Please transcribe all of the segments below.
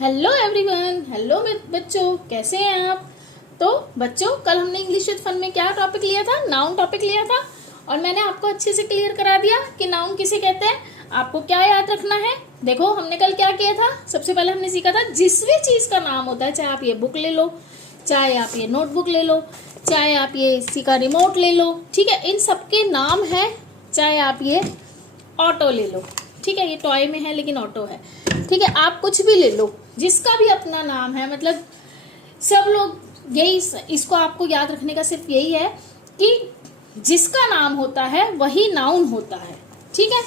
Hello everyone, hello बच्चों, कैसे हैं आप। तो बच्चों, कल हमने इंग्लिश विद फन में क्या टॉपिक लिया था? नाउन टॉपिक लिया था और मैंने आपको अच्छे से क्लियर करा दिया कि नाउन किसे कहते हैं। आपको क्या याद रखना है? देखो, हमने कल क्या किया था। सबसे पहले हमने सीखा था जिस भी चीज का नाम होता है, चाहे आप ये बुक ले लो, चाहे आप ये नोटबुक ले लो, चाहे आप ये इसी का रिमोट ले लो, ठीक है, इन सबके नाम है। चाहे आप ये ऑटो ले लो, ठीक है, ये टॉय में है लेकिन ऑटो है, ठीक है, आप कुछ भी ले लो जिसका भी अपना नाम है। मतलब सब लोग यही, इसको आपको याद रखने का सिर्फ यही है कि जिसका नाम होता है वही नाउन होता है, ठीक है।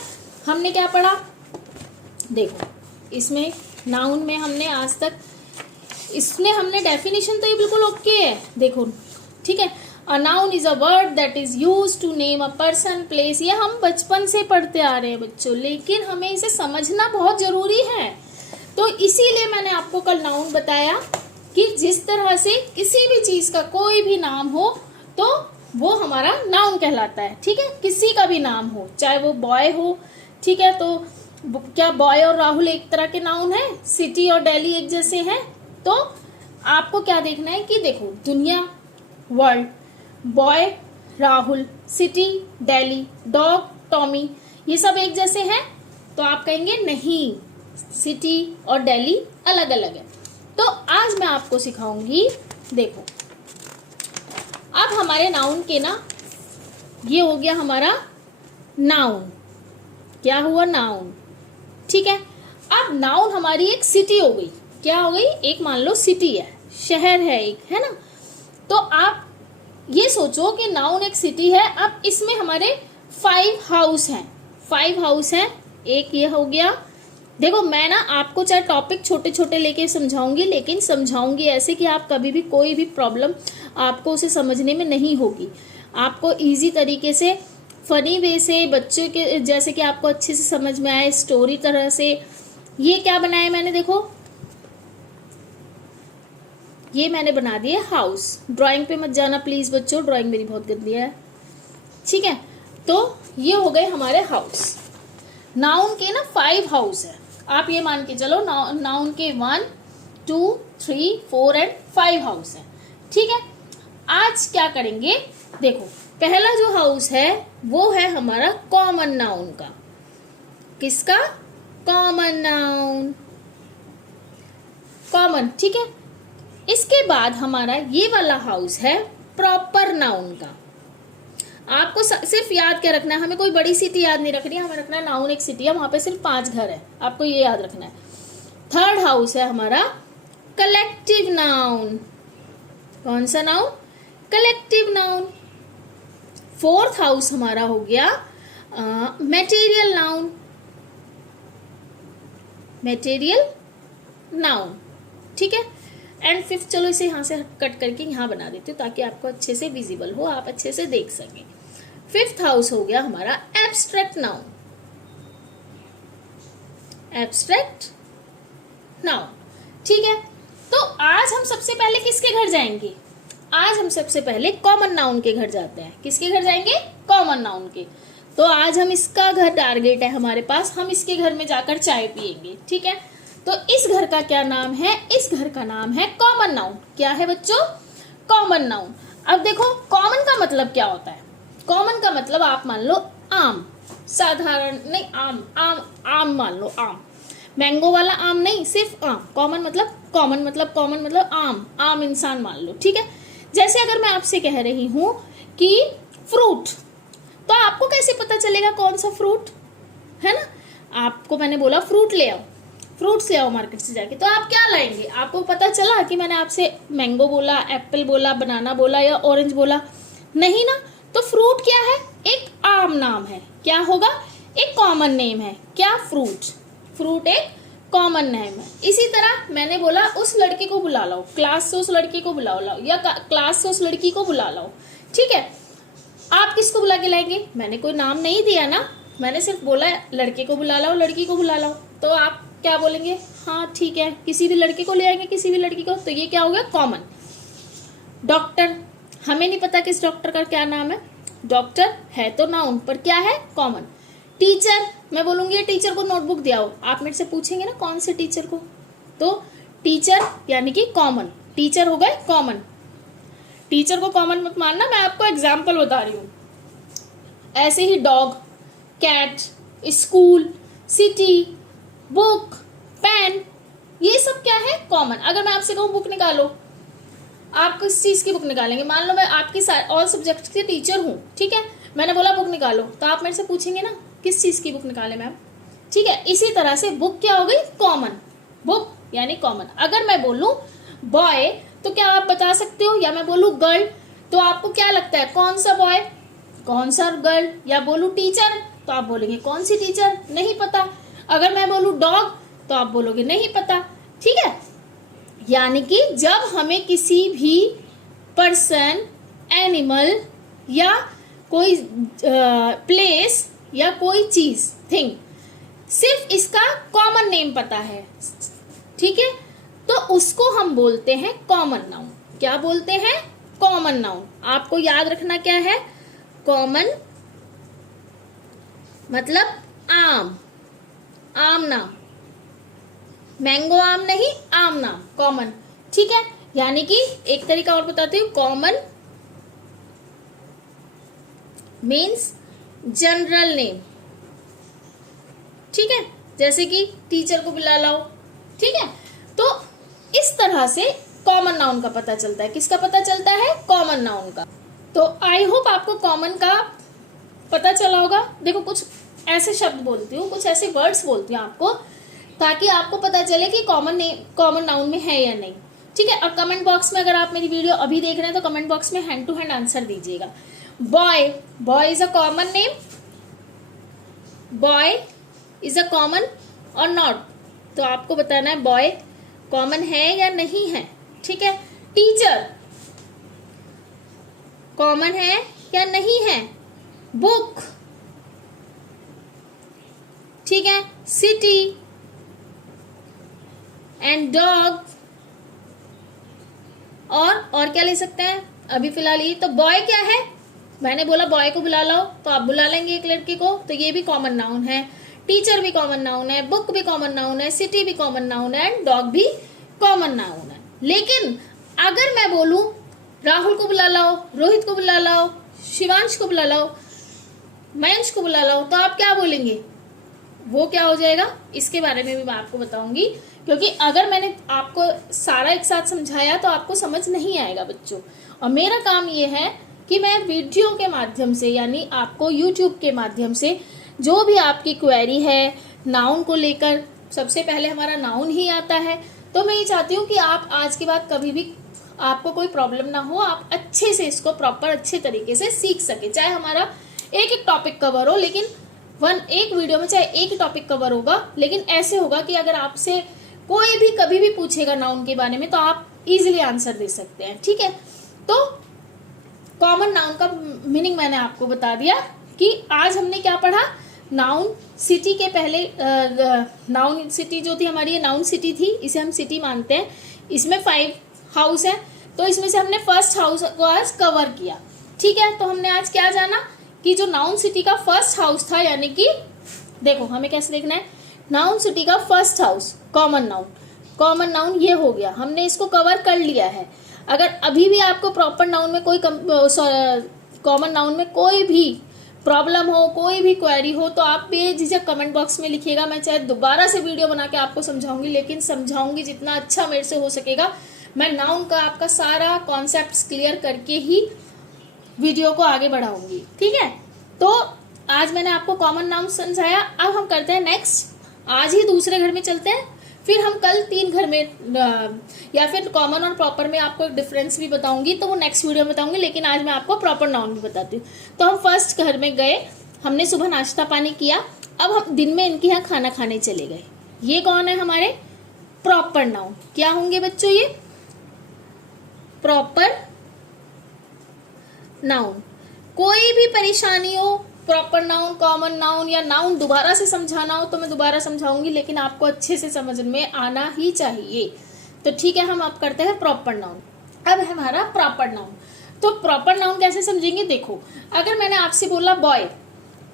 हमने क्या पढ़ा? देखो, इसमें नाउन में हमने आज तक, इसमें हमने डेफिनेशन तो ये बिल्कुल ओके है, देखो, ठीक है। A noun is a word that is used to name a person, place. ये हम बचपन से पढ़ते आ रहे हैं बच्चों, लेकिन हमें इसे समझना बहुत जरूरी है। तो इसीलिए मैंने आपको कल नाउन बताया कि जिस तरह से किसी भी चीज का कोई भी नाम हो तो वो हमारा नाउन कहलाता है, ठीक है। किसी का भी नाम हो, चाहे वो बॉय हो, ठीक है, तो क्या बॉय और राहुल एक तरह के नाउन है? सिटी और दिल्ली एक जैसे हैं? तो आपको क्या देखना है कि देखो, दुनिया, world, boy, Rahul, city, Delhi, dog, Tommy, ये सब एक जैसे हैं? तो आप कहेंगे नहीं, सिटी और दिल्ली अलग अलग है। तो आज मैं आपको सिखाऊंगी। देखो, अब हमारे नाउन के ना, ये हो गया हमारा नाउन। क्या हुआ? नाउन, ठीक है। अब नाउन हमारी एक सिटी हो गई। क्या हो गई? एक मान लो सिटी है, शहर है एक, है ना। तो आप ये सोचो कि नाउन एक सिटी है। अब इसमें हमारे 5 हाउस हैं, 5 हाउस हैं। एक ये हो गया। देखो, मैं ना आपको चाहे टॉपिक छोटे छोटे लेके समझाऊंगी, लेकिन समझाऊंगी ऐसे कि आप कभी भी कोई भी प्रॉब्लम आपको उसे समझने में नहीं होगी। आपको इजी तरीके से, फनी वे से, बच्चों के जैसे कि आपको अच्छे से समझ में आए, स्टोरी तरह से। ये क्या बनाया मैंने? देखो, ये मैंने बना दिए हाउस। ड्राइंग पे मत जाना प्लीज बच्चों, ड्राइंग मेरी बहुत गंदी है, ठीक है। तो ये हो गए हमारे हाउस। नाउन के ना 5 हाउस है। आप ये मान के चलो, नाउन के 1, 2, 3, 4 एंड 5 हाउस है, ठीक है। आज क्या करेंगे? देखो, पहला जो हाउस है वो है हमारा कॉमन नाउन का। किसका? कॉमन नाउन, कॉमन, ठीक है। इसके बाद हमारा ये वाला हाउस है प्रॉपर नाउन का। आपको सिर्फ याद क्या रखना है, हमें कोई बड़ी सिटी याद नहीं रखनी है, हमें रखना है नाउन एक सिटी है, वहां पे सिर्फ 5 घर है, आपको ये याद रखना है। थर्ड हाउस है हमारा कलेक्टिव नाउन। कौन सा noun? Collective noun. Fourth house हमारा हो गया मटेरियल नाउन, मटेरियल नाउन, ठीक है। एंड फिफ्थ, चलो इसे यहां से कट करके यहां बना देती हूँ ताकि आपको अच्छे से विजिबल हो, आप अच्छे से देख सकें। फिफ्थ हाउस हो गया हमारा एब्स्ट्रैक्ट नाउन, एब्स्ट्रैक्ट नाउन, ठीक है। तो आज हम सबसे पहले किसके घर जाएंगे? आज हम सबसे पहले कॉमन नाउन के घर जाते हैं। किसके घर जाएंगे? कॉमन नाउन के। तो आज हम इसका घर टारगेट है हमारे पास, हम इसके घर में जाकर चाय पियेंगे, ठीक है। तो इस घर का क्या नाम है? इस घर का नाम है कॉमन नाउन। क्या है बच्चों? Common noun. अब देखो, कॉमन का मतलब क्या होता है? कॉमन का मतलब आप मान लो आम, साधारण नहीं, आम, आम, आम मान लो, आम, मैंगो वाला आम नहीं, सिर्फ आम। कॉमन मतलब, कॉमन मतलब, कॉमन मतलब आम, आम इंसान मान लो, ठीक है। जैसे अगर मैं आपसे कह रही हूं कि फ्रूट, तो आपको कैसे पता चलेगा कौन सा फ्रूट है ना? आपको मैंने बोला फ्रूट ले आओ, फ्रूट्स ले आओ मार्केट से जाके, तो आप क्या लाएंगे? आपको पता चला कि मैंने आपसे मैंगो बोला, एप्पल बोला, बनाना बोला या ऑरेंज बोला? नहीं ना। तो फ्रूट क्या है? एक आम नाम है। क्या होगा? एक कॉमन नेम है। क्या? फ्रूट। फ्रूट एक कॉमन नेम है। इसी तरह मैंने बोला उस लड़के को बुला लाओ, क्लास से उस लड़के को बुला लाओ, या क्लास से उस लड़की को बुला लाओ, ठीक है। आप किसको बुला के लाएंगे? मैंने कोई नाम नहीं दिया ना, मैंने सिर्फ बोला लड़के को बुला लाओ, लड़की को बुला लाओ। तो आप क्या बोलेंगे? हाँ ठीक है, किसी भी लड़के को ले आएंगे, किसी भी लड़की को। तो ये क्या हो गया? कॉमन। डॉक्टर, हमें नहीं पता किस डॉक्टर का क्या नाम है, डॉक्टर है तो नाउन, पर क्या है? कॉमन। टीचर, मैं बोलूंगी टीचर को नोटबुक दिया हो, आप मेरे से पूछेंगे ना कौन से टीचर को, तो टीचर यानी कि कॉमन, टीचर हो गए कॉमन। टीचर को कॉमन मत मानना, मैं आपको एग्जाम्पल बता रही हूँ। ऐसे ही dog, cat, school, city, book, pen, ये सब क्या है? कॉमन। अगर मैं आपसे कहूँ बुक निकालो, आप किस चीज की बुक निकालेंगे? मान लो मैं आपकी ऑल सब्जेक्ट की टीचर हूँ, ठीक है, मैंने बोला बुक निकालो, तो आप मेरे से पूछेंगे ना किस चीज की बुक निकाले मैम, ठीक है। इसी तरह से बुक क्या हो गई? कॉमन। बुक यानी कॉमन। अगर मैं बोलूं बॉय तो क्या आप बता सकते हो? या मैं बोलूं गर्ल तो आपको क्या लगता है कौन सा बॉय कौन सा गर्ल? या बोलूं टीचर तो आप बोलेंगे कौन सी टीचर? नहीं पता। अगर मैं बोलूं डॉग तो आप बोलोगे नहीं पता, ठीक है। यानी कि जब हमें किसी भी पर्सन, एनिमल या कोई प्लेस या कोई चीज, थिंग, सिर्फ इसका कॉमन नेम पता है, ठीक है, तो उसको हम बोलते हैं कॉमन नाउन। क्या बोलते हैं? Common noun. आपको याद रखना क्या है? कॉमन मतलब आम, आम नाम, मैंगो आम नहीं, आम नाम, कॉमन, ठीक है। यानी कि एक तरीका और बताती हूँ, कॉमन मीन्स जनरल नेम, ठीक है, जैसे कि टीचर को बुला लाओ, ठीक है। तो इस तरह से कॉमन नाउन का पता चलता है। किसका पता चलता है? कॉमन नाउन का। तो आई होप आपको कॉमन का पता चला होगा। देखो कुछ ऐसे शब्द बोलती हूँ, कुछ ऐसे वर्ड्स बोलती हूँ आपको, ताकि आपको पता चले कि कॉमन नाउन में है या नहीं, ठीक है। और कमेंट बॉक्स में अगर आप मेरी वीडियो अभी देख रहे हैं तो कमेंट बॉक्स में हैंड टू हैंड आंसर दीजिएगा। Boy, boy is a common name, boy is a common और नॉट, तो आपको बताना है बॉय कॉमन है या नहीं है, ठीक है। टीचर कॉमन है या नहीं है? बुक, ठीक है। सिटी एंड डॉग, और क्या ले सकते हैं अभी फिलहाल ये। तो बॉय क्या है? मैंने बोला बॉय को बुला लो, तो आप बुला लेंगे एक लड़के को, तो ये भी कॉमन नाउन है। टीचर भी कॉमन नाउन है, बुक भी कॉमन नाउन है, सिटी भी कॉमन नाउन है, एंड डॉग भी कॉमन नाउन है। लेकिन अगर मैं बोलूं राहुल को बुला लाओ, रोहित को बुला लाओ, शिवांश को बुला लाओ, मयंश को बुला लाओ, तो आप क्या बोलेंगे? वो क्या हो जाएगा? इसके बारे में भी मैं आपको बताऊंगी, क्योंकि अगर मैंने आपको सारा एक साथ समझाया तो आपको समझ नहीं आएगा बच्चों। और मेरा काम ये है कि मैं वीडियो के माध्यम से, यानी आपको यूट्यूब के माध्यम से जो भी आपकी क्वेरी है नाउन को लेकर, सबसे पहले हमारा नाउन ही आता है, तो मैं ये चाहती हूँ कि आप आज के बाद कभी भी आपको कोई प्रॉब्लम ना हो, आप अच्छे से इसको प्रॉपर अच्छे तरीके से सीख सके। चाहे हमारा एक एक टॉपिक कवर हो, लेकिन एक वीडियो में चाहे एक ही टॉपिक कवर होगा, लेकिन ऐसे होगा कि अगर आपसे कोई भी कभी भी पूछेगा नाउन के बारे में तो आप इजीली आंसर दे सकते हैं, ठीक है। तो कॉमन नाउन का मीनिंग मैंने आपको बता दिया कि आज हमने क्या पढ़ा। नाउन सिटी के पहले नाउन सिटी जो थी हमारी, ये नाउन सिटी थी, इसे हम सिटी मानते हैं। इसमें 5 हाउस है, तो इसमें से हमने फर्स्ट हाउस को आज कवर किया, ठीक है। तो हमने आज क्या जाना कि जो नाउन सिटी का फर्स्ट हाउस था, यानी कि देखो हमें कैसे देखना है, नाउन सिटी का first house common noun, common noun ये हो गया, हमने इसको कवर कर लिया है। अगर अभी भी आपको प्रॉपर नाउन में कोई कॉमन नाउन में कोई भी प्रॉब्लम हो, कोई भी क्वेरी हो, तो आप बेझिझक कमेंट बॉक्स में लिखिएगा। मैं चाहे दोबारा से वीडियो बना के आपको समझाऊंगी, लेकिन समझाऊंगी जितना अच्छा मेरे से हो सकेगा। मैं नाउन का आपका सारा कॉन्सेप्ट क्लियर करके ही वीडियो को आगे बढ़ाऊंगी, ठीक है। तो आज मैंने आपको कॉमन नाउन समझाया, अब हम करते हैं नेक्स्ट। आज ही दूसरे घर में चलते हैं, फिर हम कल 3 घर में या फिर कॉमन और प्रॉपर में आपको एक डिफरेंस भी बताऊंगी, तो वो नेक्स्ट वीडियो में बताऊंगी। लेकिन आज मैं आपको प्रॉपर नाउन भी बताती हूँ। तो हम फर्स्ट घर में गए, हमने सुबह नाश्ता पानी किया, अब हम दिन में इनके यहाँ खाना खाने चले गए। ये कौन है? हमारे प्रॉपर नाउन। क्या होंगे बच्चों? ये प्रॉपर नाउन। कोई भी परेशानी हो, प्रॉपर नाउन, कॉमन नाउन या नाउन दोबारा से समझाना हो तो मैं दोबारा समझाऊंगी, लेकिन आपको अच्छे से समझ में आना ही चाहिए। तो ठीक है, हम अब करते हैं प्रॉपर नाउन। अब है हमारा प्रॉपर नाउन। तो प्रॉपर नाउन कैसे समझेंगे? देखो, अगर मैंने आपसे बोला बॉय,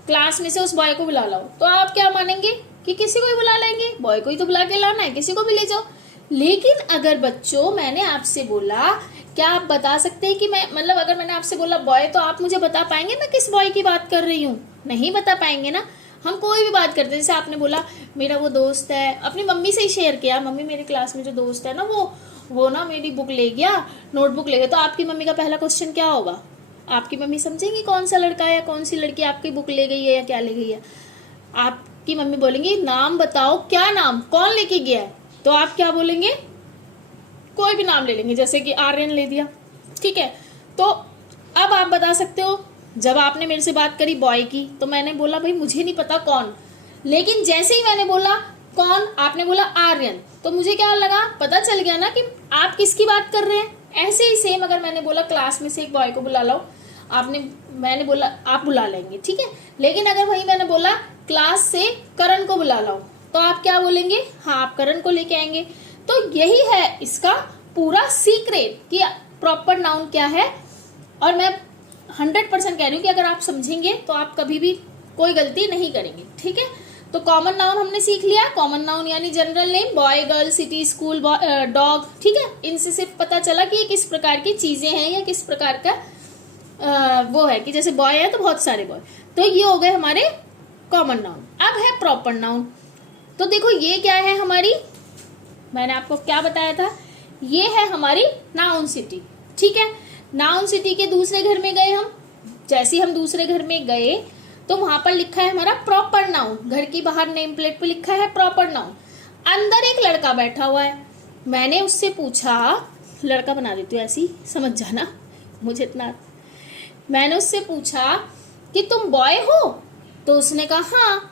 क्लास में से उस बॉय को बुला लाओ, तो आप क्या मानेंगे कि किसी को ही बुला लेंगे, बॉय को ही तो बुला के लाना है, किसी को भी ले जाओ। लेकिन अगर बच्चों मैंने आपसे बोला, क्या आप बता सकते हैं कि मैं मतलब अगर मैंने आपसे बोला बॉय, तो आप मुझे बता पाएंगे मैं किस बॉय की बात कर रही हूँ? नहीं बता पाएंगे ना। हम कोई भी बात करते हैं, जैसे आपने बोला मेरा वो दोस्त है, अपनी मम्मी से ही शेयर किया, मम्मी मेरे क्लास में जो दोस्त है ना वो ना मेरी बुक ले गया, नोटबुक ले गया, तो आपकी मम्मी का पहला क्वेश्चन क्या होगा? आपकी मम्मी समझेंगी कौन सा लड़का है या कौन सी लड़की आपकी बुक ले गई है या क्या ले गई है। आपकी मम्मी बोलेंगी नाम बताओ, क्या नाम, कौन लेके गया है? तो आप क्या बोलेंगे? कोई भी नाम ले लेंगे, जैसे कि आर्यन ले दिया, ठीक है। तो अब आप बता सकते हो, जब आपने मेरे से बात करी बॉय की, तो मैंने बोला भाई मुझे नहीं पता कौन, लेकिन जैसे ही मैंने बोला कौन, आपने बोला आर्यन, तो मुझे क्या लगा, पता चल गया ना कि आप किसकी बात कर रहे हैं। ऐसे ही सेम अगर मैंने बोला क्लास में से एक बॉय को बुला लो, मैंने बोला आप बुला लेंगे, ठीक है। लेकिन अगर वही मैंने बोला क्लास से करण को बुला लो, तो आप क्या बोलेंगे? हाँ, आप करण को लेके आएंगे। तो यही है इसका पूरा सीक्रेट कि प्रॉपर नाउन क्या है। और मैं 100% कह रही हूँ कि अगर आप समझेंगे तो आप कभी भी कोई गलती नहीं करेंगे, ठीक है। तो कॉमन नाउन हमने सीख लिया। कॉमन नाउन यानी general name, boy, girl, city, school, dog, ठीक है। इनसे सिर्फ पता चला कि ये किस प्रकार की चीजें हैं या किस प्रकार का वो है, कि जैसे बॉय है तो बहुत सारे बॉय। तो ये हो गए हमारे कॉमन नाउन। अब है प्रॉपर नाउन। तो देखो ये क्या है हमारी, मैंने आपको क्या बताया था, ये है हमारी नाउन सिटी, ठीक है। नाउन सिटी के दूसरे घर में गए हम, जैसे हम दूसरे घर में गए तो वहां पर लिखा है हमारा प्रॉपर नाउन। घर की बाहर नेम प्लेट पे लिखा है प्रॉपर नाउन। अंदर एक लड़का बैठा हुआ है, मैंने उससे पूछा, लड़का बना देती हूँ ऐसी समझ जाना, मुझे इतना, मैंने उससे पूछा कि तुम बॉय हो? तो उसने कहा हाँ।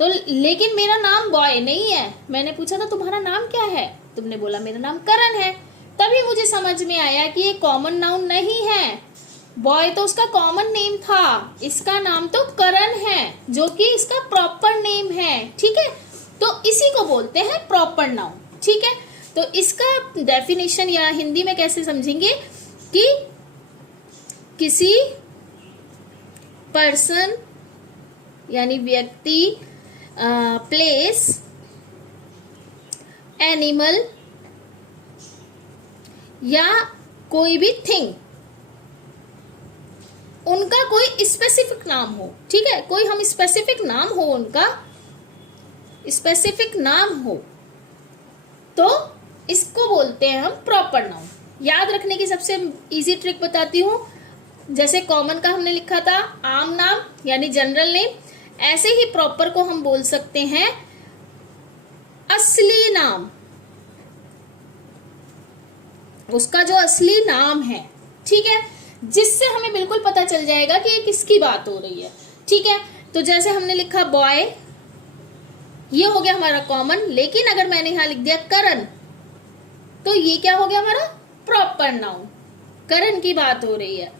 तो लेकिन मेरा नाम बॉय नहीं है। मैंने पूछा था तुम्हारा नाम क्या है? तुमने बोला मेरा नाम करण है। तभी मुझे समझ में आया कि ये कॉमन नाउन नहीं है। बॉय तो उसका कॉमन नेम था, इसका नाम तो करण है जो कि इसका प्रॉपर नेम है, ठीक है। तो इसी को बोलते हैं प्रॉपर नाउन, ठीक है। तो इसका डेफिनेशन या हिंदी में कैसे समझेंगे कि किसी पर्सन यानी व्यक्ति, प्लेस, एनिमल या कोई भी थिंग, उनका कोई स्पेसिफिक नाम हो, ठीक है। कोई हम स्पेसिफिक नाम हो, उनका स्पेसिफिक नाम हो, तो इसको बोलते हैं हम प्रॉपर नाउन। याद रखने की सबसे इजी ट्रिक बताती हूँ। जैसे कॉमन का हमने लिखा था आम नाम यानी जनरल नेम, ऐसे ही प्रॉपर को हम बोल सकते हैं असली नाम, उसका जो असली नाम है, ठीक है, जिससे हमें बिल्कुल पता चल जाएगा कि ये किसकी बात हो रही है, ठीक है। तो जैसे हमने लिखा बॉय, ये हो गया हमारा कॉमन, लेकिन अगर मैंने यहां लिख दिया करण, तो ये क्या हो गया हमारा प्रॉपर नाउन, करण की बात हो रही है।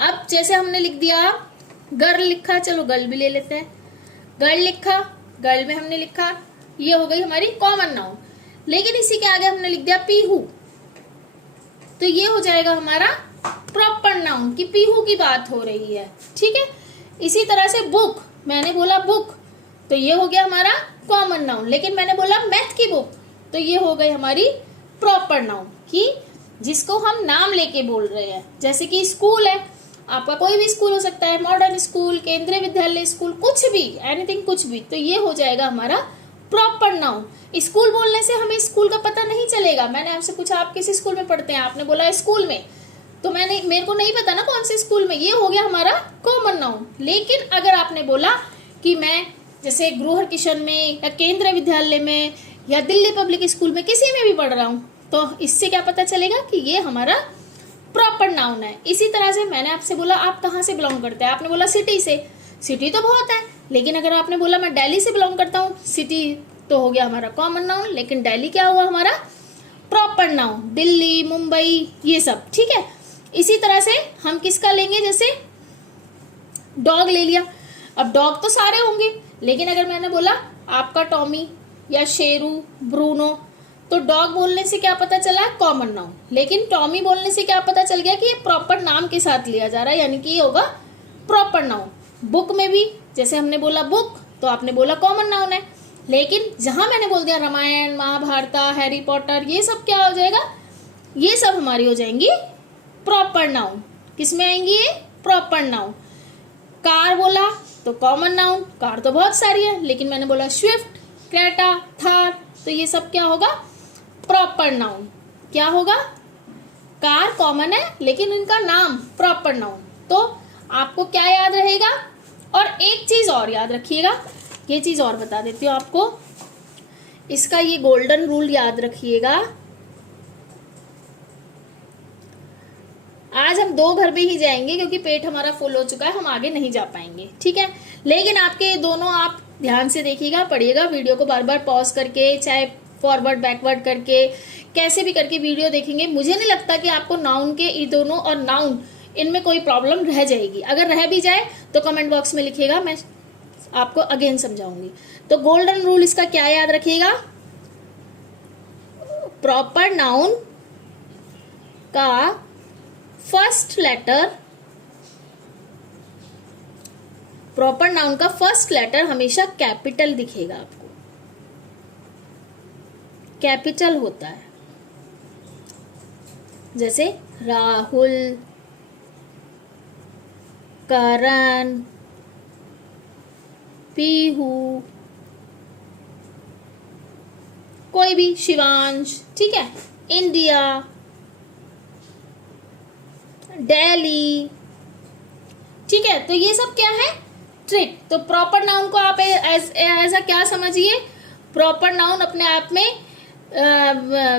अब जैसे हमने लिख दिया गर्ल लिखा, चलो गर्ल भी ले लेते हैं, गर्ल लिखा, गर्ल में हमने लिखा, ये हो गई हमारी कॉमन नाउन। लेकिन इसी के आगे हमने लिख दिया पीहू, तो ये हो जाएगा हमारा प्रॉपर नाउन कि पीहू की बात हो रही है, ठीक है। इसी तरह से बुक, मैंने बोला बुक, तो ये हो गया हमारा कॉमन नाउन। लेकिन मैंने बोला मैथ की बुक, तो ये हो गई हमारी प्रॉपर नाउन कि जिसको हम नाम लेके बोल रहे हैं। जैसे कि स्कूल है, आपका कोई भी स्कूल हो सकता है, मॉडर्न स्कूल, केंद्रीय विद्यालय स्कूल, कुछ भी, एनीथिंग, कुछ भी, तो ये हो जाएगा हमारा प्रॉपर नाउन। स्कूल बोलने से हमें स्कूल का पता नहीं चलेगा। मैंने आपसे पूछा आप किस स्कूल में पढ़ते हैं, आपने बोला स्कूल में, तो मेरे को नहीं पता ना कौन से स्कूल में, ये हो गया हमारा कॉमन नाउन। लेकिन अगर आपने बोला कि मैं जैसे गृह किशन में या केंद्रीय विद्यालय में या दिल्ली पब्लिक स्कूल में किसी में भी पढ़ रहा हूँ, तो इससे क्या पता चलेगा कि ये हमारा प्रॉपर नाउन है। इसी तरह से मैंने आपसे बोला आप कहाँ से बिलोंग करते हैं, आपने बोला सिटी से, सिटी तो बहुत है, लेकिन अगर आपने बोला मैं दिल्ली से बिलोंग करता हूँ, सिटी तो हो गया हमारा कॉमन नाउन, लेकिन दिल्ली क्या हुआ हमारा प्रॉपर नाउन, दिल्ली, मुंबई, ये सब, ठीक है। इसी तरह से हम किसका लेंगे, जैसे डॉग ले लिया। अब डॉग तो सारे होंगे, लेकिन अगर मैंने बोला आपका टॉमी या शेरू, ब्रूनो, तो डॉग बोलने से क्या पता चला कॉमन नाउन, लेकिन टॉमी बोलने से क्या पता चल गया कि ये प्रॉपर नाम के साथ लिया जा रहा है, यानी कि ये होगा प्रॉपर नाउन। बुक में भी जैसे हमने बोला बुक, तो आपने बोला कॉमन नाउन है, लेकिन जहां मैंने बोल दिया रामायण, महाभारत, हैरी पॉटर, ये सब क्या हो जाएगा, ये सब हमारी हो जाएंगी प्रॉपर नाउन। किसमें आएंगी ये, प्रॉपर नाउन। कार बोला तो कॉमन नाउन, कार तो बहुत सारी है, लेकिन मैंने बोला स्विफ्ट, क्रेटा, थार, तो ये सब क्या होगा, प्रॉपर नाउन। क्या होगा, कार कॉमन है लेकिन इनका नाम प्रॉपर नाउन। तो आपको क्या याद रहेगा, और एक चीज और याद रखिएगा, ये चीज और बता देती हूँ आपको, इसका ये गोल्डन रूल याद रखिएगा। आज हम 2 घर में ही जाएंगे क्योंकि पेट हमारा फुल हो चुका है, हम आगे नहीं जा पाएंगे, ठीक है। लेकिन आपके दोनों आप ध्यान से देखिएगा, पढ़िएगा, वीडियो को बार बार पॉज करके, चाहे फॉरवर्ड बैकवर्ड करके, कैसे भी करके वीडियो देखेंगे। मुझे नहीं लगता कि आपको नाउन के ये दोनों और नाउन इनमें कोई प्रॉब्लम रह जाएगी। अगर रह भी जाए तो कमेंट बॉक्स में लिखिएगा, मैं आपको अगेन समझाऊंगी। तो गोल्डन रूल इसका क्या याद रखिएगा, प्रॉपर नाउन का फर्स्ट लेटर, प्रॉपर नाउन का फर्स्ट लेटर हमेशा कैपिटल दिखेगा आपको, कैपिटल होता है। जैसे राहुल, करण, पीहू, कोई भी, शिवांश, ठीक है, इंडिया, दिल्ली, ठीक है। तो ये सब क्या है, ट्रिक। तो प्रॉपर नाउन को आप ऐसा क्या समझिए, प्रॉपर नाउन अपने आप में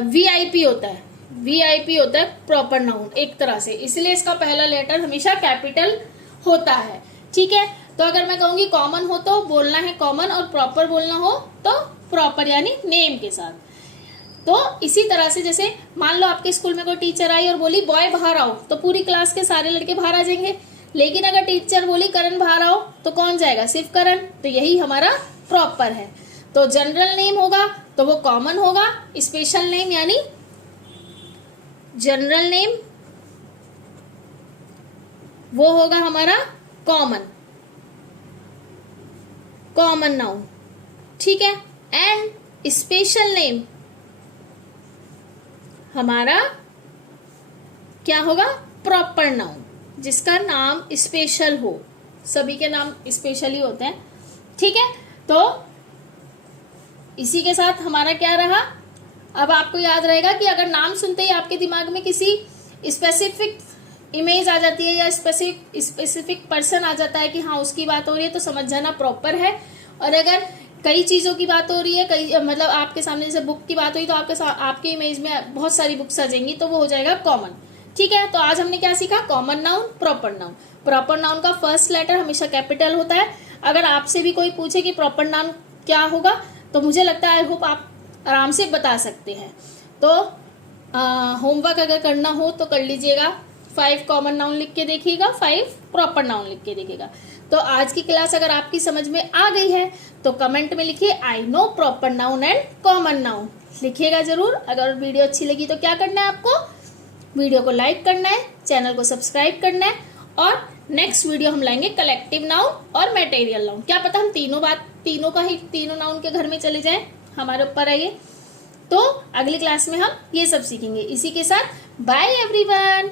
वीआईपी होता है, वीआईपी होता है प्रॉपर नाउन एक तरह से, इसलिए इसका पहला लेटर हमेशा कैपिटल होता है, ठीक है। तो अगर मैं कहूंगी कॉमन हो तो बोलना है कॉमन, और प्रॉपर बोलना हो तो प्रॉपर, यानी नेम के साथ। तो इसी तरह से जैसे मान लो आपके स्कूल में कोई टीचर आई और बोली बॉय बाहर आओ, तो पूरी क्लास के सारे लड़के बाहर आ जाएंगे। लेकिन अगर टीचर बोली करण बाहर आओ, तो कौन जाएगा, सिर्फ करण। तो यही हमारा प्रॉपर है। तो जनरल नेम होगा तो वो कॉमन होगा, स्पेशल नेम यानी जनरल नेम वो होगा हमारा कॉमन, कॉमन नाउन, ठीक है। एंड स्पेशल नेम हमारा क्या होगा, प्रॉपर नाउन, जिसका नाम स्पेशल हो। सभी के नाम स्पेशल ही होते हैं, ठीक है। तो इसी के साथ हमारा क्या रहा, अब आपको याद रहेगा कि अगर नाम सुनते ही आपके दिमाग में किसी स्पेसिफिक इमेज आ जाती है या स्पेसिफिक पर्सन आ जाता है कि हाँ उसकी बात हो रही है, तो समझ जाना प्रॉपर है। और अगर कई चीज़ों की बात हो रही है, कई मतलब आपके सामने जैसे बुक की बात हुई, तो आपके इमेज में बहुत सारी बुक्स आ जाएंगी, तो वो हो जाएगा कॉमन, ठीक है। तो आज हमने क्या सीखा, common noun, proper noun. Proper noun का फर्स्ट लेटर हमेशा कैपिटल होता है। अगर आपसे भी कोई पूछे कि प्रॉपर नाउन क्या होगा, तो मुझे लगता है आई होप आप आराम से बता सकते हैं। तो होमवर्क अगर करना हो तो कर लीजिएगा, 5 कॉमन नाउन लिख के देखिएगा, 5 प्रॉपर नाउन लिख के देखिएगा। तो आज की क्लास अगर आपकी समझ में आ गई है तो कमेंट में लिखिए I know proper noun and common noun, लिखिएगा जरूर। अगर वीडियो अच्छी लगी तो क्या करना है आपको, वीडियो को लाइक करना है, चैनल को सब्सक्राइब करना है, और नेक्स्ट वीडियो हम लाएंगे कलेक्टिव नाउन और मटेरियल नाउन। क्या पता हम तीनों नाउन के घर में चले जाएं, हमारे ऊपर है ये। तो अगली क्लास में हम ये सब सीखेंगे। इसी के साथ बाय एवरीवन।